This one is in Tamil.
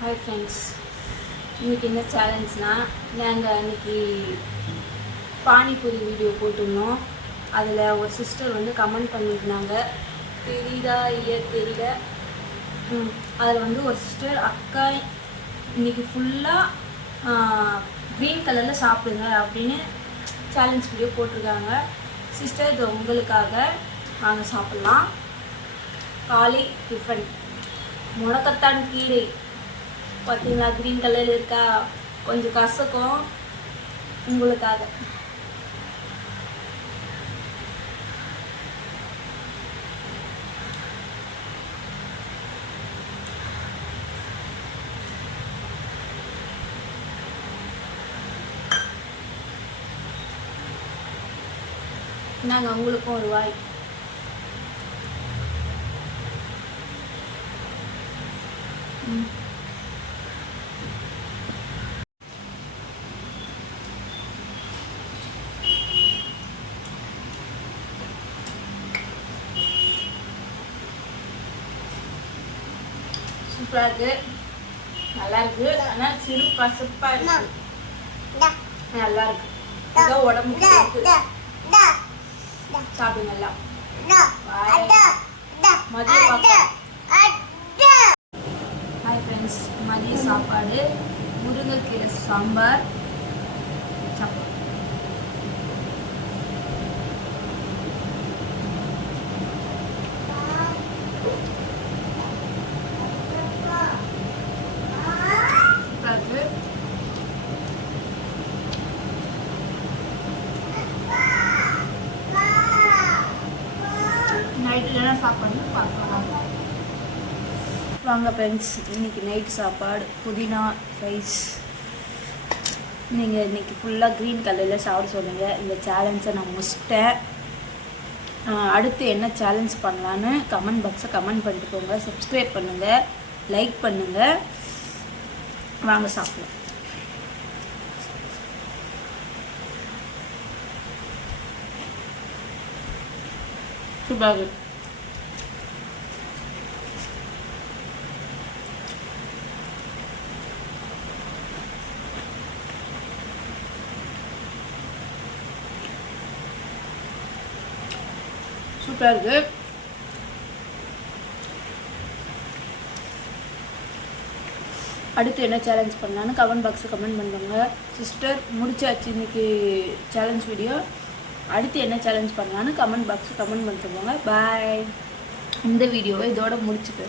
Hi friends, இன்னைக்கு என்ன சேலஞ்ச்னா நாங்கள் அன்றைக்கி பானிபூரி வீடியோ போட்டிருந்தோம். அதில் ஒரு சிஸ்டர் வந்து கமெண்ட் பண்ணியிருந்தாங்க, தெரியுதா இல்லையா தெரியல. அதில் வந்து ஒரு சிஸ்டர் அக்கா இன்றைக்கி ஃபுல்லாக க்ரீன் கலரில் சாப்பிடுங்க அப்படின்னு சேலஞ்ச் வீடியோ போட்டிருக்காங்க. சிஸ்டர் இது உங்களுக்காக, வாங்க சாப்பிட்லாம். காலை டிஃபன் முடக்கத்தான் கீரை பார்த்தீங்களா, க்ரீன் கலரில் இருக்கா, கொஞ்சம் கசக்கும். உங்களுக்காக நாங்கள் உங்களுக்கும் ஒரு வாய். சூப்பராக இருக்குது, நல்லா இருக்குது. ஆனால் சிறு கசப்பாக இருக்கு. நல்லா இருக்கு, இதான் உடம்புக்கு சாப்பிடுங்க எல்லாம். ஹாய் ஃப்ரெண்ட்ஸ், மதிய சாப்பாடு முருங்கைக்கீரை சாம்பார் சாப்பாடு. நைட்டு என்ன சாப்பாடு பார்க்கலாம் வாங்க ஃப்ரெண்ட்ஸ். இன்றைக்கி நைட் சாப்பாடு புதினா ரைஸ். நீங்கள் இன்றைக்கி ஃபுல்லாக க்ரீன் கலரில் சாப்பிட சொன்னீங்க. இந்த சேலஞ்சை நான் முடிச்சிட்டேன். அடுத்து என்ன சேலஞ்ச் பண்ணலான்னு கமெண்ட் பாக்ஸை கமெண்ட் பண்ணிட்டு போங்க. சப்ஸ்கிரைப் பண்ணுங்கள், லைக் பண்ணுங்கள். வாங்க சாப்பிடலாம். சூப்பராக சூப்பராக இருக்குது. அடுத்து என்ன சேலஞ்ச் பண்ணலான்னு கமெண்ட் பாக்ஸை கமெண்ட் பண்ணுவாங்க. சிஸ்டர் முடிச்சாச்சு இன்றைக்கி சேலஞ்ச் வீடியோ. அடுத்து என்ன சேலஞ்ச் பண்ணலான்னு கமெண்ட் பாக்ஸை கமெண்ட் பண்ணிட்டு போங்க. பாய். இந்த வீடியோவை இதோட முடிச்சுட்டு